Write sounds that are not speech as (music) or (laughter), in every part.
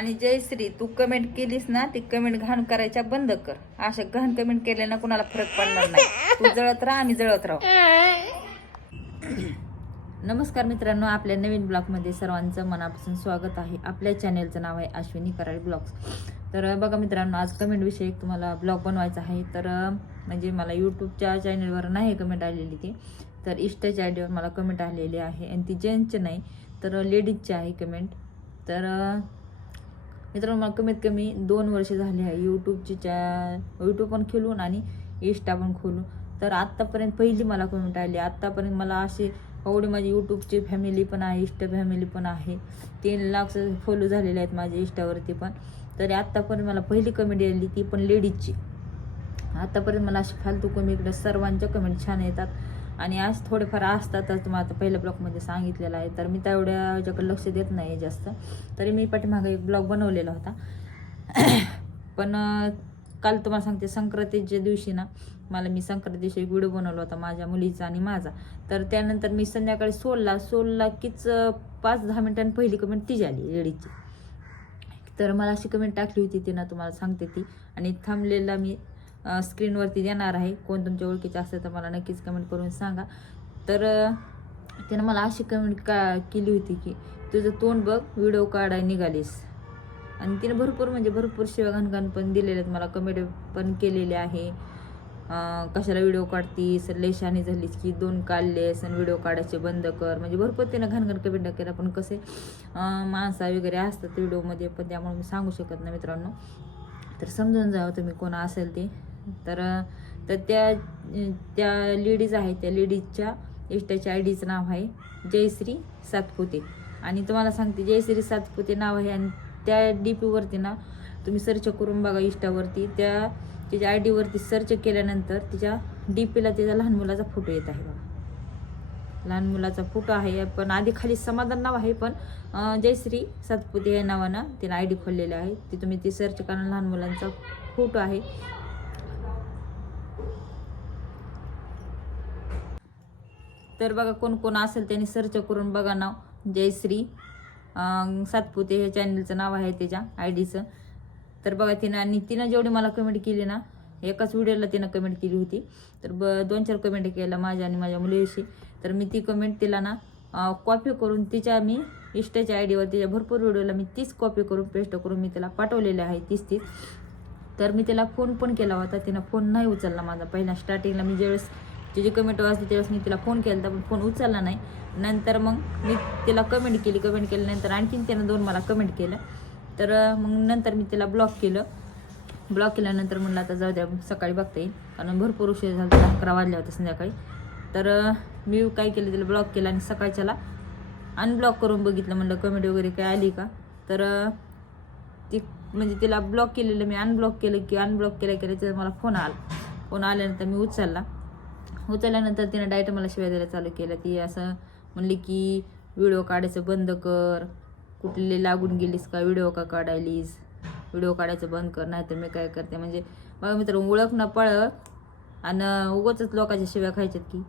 आणि जयश्री तू कमेंट केलीस ना ती कमेंट घाण करायच्या बंद कर. अशा घाण कमेंट केल्या ना कुणाला फरक पडणार नाही. तू जळत राहा आम्ही जळत राहू. नमस्कार मित्रांनो आपल्या नवीन ब्लॉगमध्ये सर्वांचं मनापासून स्वागत आहे. आपल्या चॅनेलचं नाव आहे अश्विनी कराड ब्लॉग्स. तर बघा मित्रांनो आज कमेंटविषयी एक तुम्हाला ब्लॉग बनवायचा आहे. तर म्हणजे मला यूट्यूबच्या चॅनेलवर नाही कमेंट आलेली ती. तर इष्टाच्या आयडीवर मला कमेंट आलेली आहे. आणि ती जेंट्सची नाही तर लेडीजची आहे कमेंट तर मित्रांनो मला कमीत कमी दोन वर्ष झाली आहे यूट्यूबची चॅ यूट्यूब पण खोलून आणि इंस्टा पण खोलून. तर आत्तापर्यंत पहिली मला कमेंट आली. आत्तापर्यंत मला अशी एवढी माझी यूट्यूबची फॅमिली पण आहे इष्ट फॅमिली पण आहे. तीन लाख फॉलो झालेले आहेत माझ्या इष्टावरती पण. तरी आत्तापर्यंत मला पहिली कमेंट आली ती पण लेडीजची आत्तापर्यंत मला अशी फालतू कमेंट सर्वांच्या कमेंट छान येतात. आणि आज थोडेफार असतातच तुम्हाला आता पहिल्या ब्लॉगमध्ये सांगितलेलं आहे तर मी तेवढ्या ह्याच्याकडे लक्ष देत नाही जास्त. तरी मी पाठीमागे एक ब्लॉग बनवलेला होता. (coughs) पण काल तुम्हाला सांगते संक्रांतीच्या दिवशी ना मला मी संक्रांती दिवशी व्हिडिओ बनवला होता माझ्या मुलीचा आणि माझा. तर त्यानंतर मी संध्याकाळी सोलला सोलला कीच पाच दहा मिनिटांनी पहिली कमेंट ती झाली लेडीजची तर मला अशी कमेंट टाकली होती तिनं तुम्हाला सांगते ती. आणि थांबलेला मी स्क्रीनवरती देणार आहे. कोण तुमच्या ओळखीचे असेल तर मला नक्कीच कमेंट करून सांगा. तर त्यानं मला अशी कमेंट का केली होती की तुझं तोंड बघ व्हिडिओ काढाय निघालीस. आणि तिनं भरपूर म्हणजे भरपूर शिव्या घनघन पण दिलेले आहेत. मला कमेंट पण केलेले आहे. कशाला व्हिडिओ काढतीस? लय झालीस की दोन काढलेस आणि व्हिडिओ काढायचे बंद कर. म्हणजे भरपूर तिनं घनघन कमेंट केला. पण कसे माणसा वगैरे असतात व्हिडिओमध्ये पण त्यामुळे मी सांगू शकत नाही मित्रांनो. तर समजून जावं तुम्ही कोण असेल ते. तर तर त्या त्या लेडीज आहेत त्या लेडीजच्या इष्टाच्या आय डीचं नाव आहे जयश्री सातपुते. आणि तुम्हाला सांगते जयश्री सातपुते नाव आहे आणि त्या डी पीवरती ना तुम्ही सर्च करून बघा इष्टावरती त्या तिच्या आय डीवरती सर्च केल्यानंतर तिच्या डी पीला तिचा लहान मुलाचा फोटो येत आहे बघा. लहान मुलाचा फोटो आहे पण आधी खाली समाधान नाव आहे पण जयश्री सातपुते या नावानं तिने आय डी खोललेलं आहे. ती तुम्ही ती सर्च करा लहान मुलांचा फोटो आहे. तर बघा कोण कोण असेल त्यांनी सर्च करून बघा नाव. जयश्री सातपुते हे चॅनलचं नाव आहे त्याच्या आय डीचं तर बघा तिनं आणि तिनं जेवढी मला कमेंट केली ना एकाच व्हिडिओला तिनं कमेंट केली होती. तर ब दोन चार कमेंट केल्या माझ्या आणि माझ्या मुलीविषयी. तर मी ती कमेंट तिला ना कॉपी करून तिच्या मी इष्टाच्या आय डीवर तिच्या भरपूर व्हिडिओला मी तीच कॉपी करून पेस्ट करून मी तिला पाठवलेल्या आहे तीच तीच. तर मी तिला फोन पण केला होता तिनं फोन नाही उचलला माझा. पहिला स्टार्टिंगला मी ज्यावेळेस जे कमेंट वाचली त्यावेळेस मी तिला फोन केला पण फोन उचलला नाही. नंतर मग मी तिला कमेंट केली. कमेंट केल्यानंतर आणखीन त्यानं दोन मला कमेंट केलं तर मग नंतर मी तिला ब्लॉक केलं. ब्लॉक केल्यानंतर म्हणलं आता जाऊ द्या सकाळी बघता येईल. कारण भरपूर उशीर झाला अकरा वाजल्या होत्या संध्याकाळी. तर मी काय केलं तिला ब्लॉक केलं आणि सकाळच्याला अनब्लॉक करून बघितलं. म्हणलं कमेंट वगैरे काय आली का? तर ती म्हणजे तिला ब्लॉक केलेलं मी अनब्लॉक केलं की अनब्लॉक केल्या केल्या तिचा मला फोन आला. फोन आल्यानंतर मी उचलला. उचलल्यानंतर तिनं डायरेक्ट मला शिवाय द्यायला चालू केलं. ती असं म्हणली की व्हिडिओ काढायचं बंद कर. कुठले लागून गेलीस का? व्हिडिओ का काढायलीस? व्हिडिओ काढायचं बंद कर नाहीतर मी काय करते. म्हणजे बघा मित्र ओळख ना पळ आणि उगाच लोकांच्या शिव्या खायच्यात की.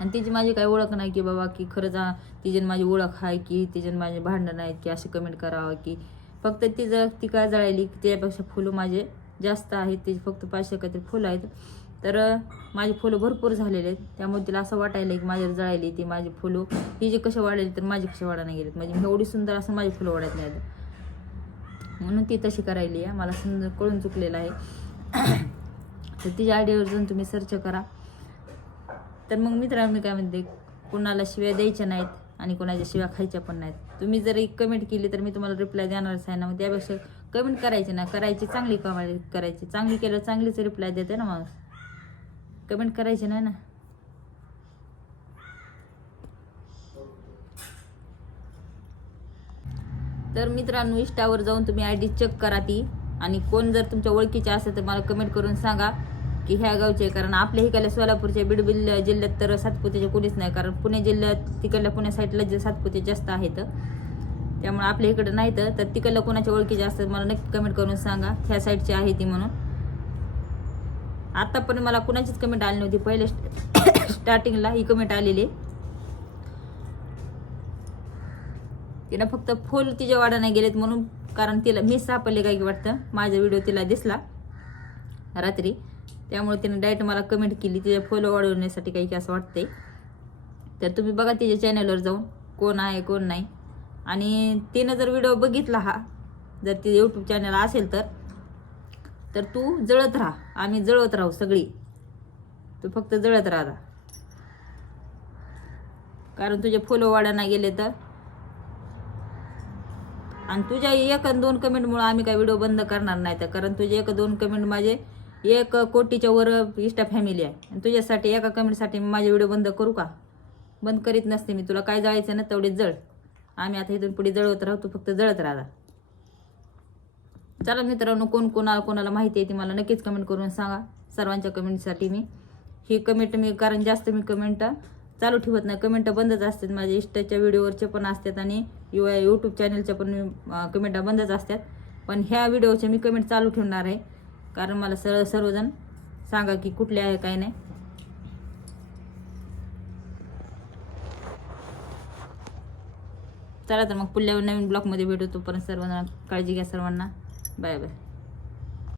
आणि तिची माझी काही ओळख नाही की बाबा की खरंच तिची माझी ओळख आहे की तिची माझे भांडण आहेत की असे कमेंट करावं की. फक्त तिचं ती काय जळाली की त्यापेक्षा फुलं माझे जास्त आहेत. तिचे फक्त पाचशे काहीतरी फुलं आहेत. तर माझी फुलं भरपूर झालेले आहेत. त्यामुळे तिला असं वाटायला की माझ्यावर जळायली ती माझी फुलं. ही जी कशी वाढायली तर माझी कशी वाढायला नाही गेलीत. म्हणजे एवढी सुंदर असं माझी फुलं वाढत नाही म्हणून ती तशी करायली आहे. मला सुंदर कळून चुकलेलं आहे. तर तिच्या आयडियावर जाऊन तुम्ही सर्च करा. तर मग मित्रांनो मी काय म्हणते कुणाला शिव्या द्यायच्या नाहीत आणि कोणाच्या शिव्या खायच्या पण नाहीत. तुम्ही जर एक कमेंट केली तर मी तुम्हाला रिप्लाय देणारच आहे ना. मग त्यापेक्षा कमेंट करायची ना. करायची चांगली कमेंट करायची. चांगली केलं चांगलीच रिप्लाय देते ना माणूस. कमेंट करायची नाही ना. तर मित्रांनो इष्टावर जाऊन तुम्ही आय डी चेक करा ती. आणि कोण जर तुमच्या ओळखीचे असेल तर मला कमेंट करून सांगा की ह्या गावचे कारण आपल्या इकडल्या सोलापूरच्या बीडबिल जिल्ह्यात तर सातपुतेचे कोणीच नाही कारण पुणे जिल्ह्यात तिकडल्या पुणे साईडला जे सातपुते जास्त आहेत त्यामुळे आपल्या इकडं नाहीत. तर तिकडल्या कोणाच्या ओळखीचे असतात मला नक्की कमेंट करून सांगा. ह्या साईडची आहे ती म्हणून. आतापर्यंत मला कुणाचीच कमेंट आली नव्हती. पहिले (coughs) स्टार्टिंगला ही कमेंट आलेली. तिनं फक्त फुल तिच्या वाडा नाही गेलेत म्हणून कारण तिला मी सापडले काय की वाटतं? माझा व्हिडिओ तिला दिसला रात्री. त्यामुळे तिने डायरेक्ट मला कमेंट केली. तिच्या फॉलो वाढवण्यासाठी काही की असं वाटतंय. तर तुम्ही बघा तिच्या चॅनलवर जाऊन कोण आहे कोण नाही. आणि तिनं जर व्हिडिओ बघितला हा जर ती यूट्यूब चॅनल असेल तर तर तू जळत राहा. आम्ही जळत राहू सगळी. तू फक्त जळत राहा कारण तुझे फुलं वाढायला नाही गेले तर? आणि तुझ्या एक आणि दोन कमेंटमुळे आम्ही काय व्हिडिओ बंद करणार नाही तर? कारण तुझे एक दोन कमेंट माझे एक कोटीच्या वर इष्टा फॅमिली आहे. आणि तुझ्यासाठी एका कमेंटसाठी मी माझे व्हिडिओ बंद करू का? बंद करीत नसते मी. तुला काय जळायचं ना तेवढे जळ. आम्ही आता इथून पुढे जळवत राहू. तू फक्त जळत राहा चला मित्रांनो कोण कोणाला कोणाला माहिती आहे ती मला नक्कीच कमेंट करून सांगा. सर्वांच्या कमेंटसाठी मी. ही कमेंट मी कारण जास्त मी कमेंट चालू ठेवत नाही. कमेंट बंदच असतात माझ्या इष्टाच्या व्हिडिओवरचे पण असतात आणि यू यूट्यूब चॅनलच्या पण कमेंट बंदच असतात. पण ह्या व्हिडिओचे मी कमेंट चालू ठेवणार आहे. कारण मला सर्व सर्वजण सांगा की कुठले आहे काय नाही. चला तर मग पुढल्या नवीन ब्लॉगमध्ये भेटू तोपर्यंत सर्वांना काळजी घ्या सर्वांना. Bye bye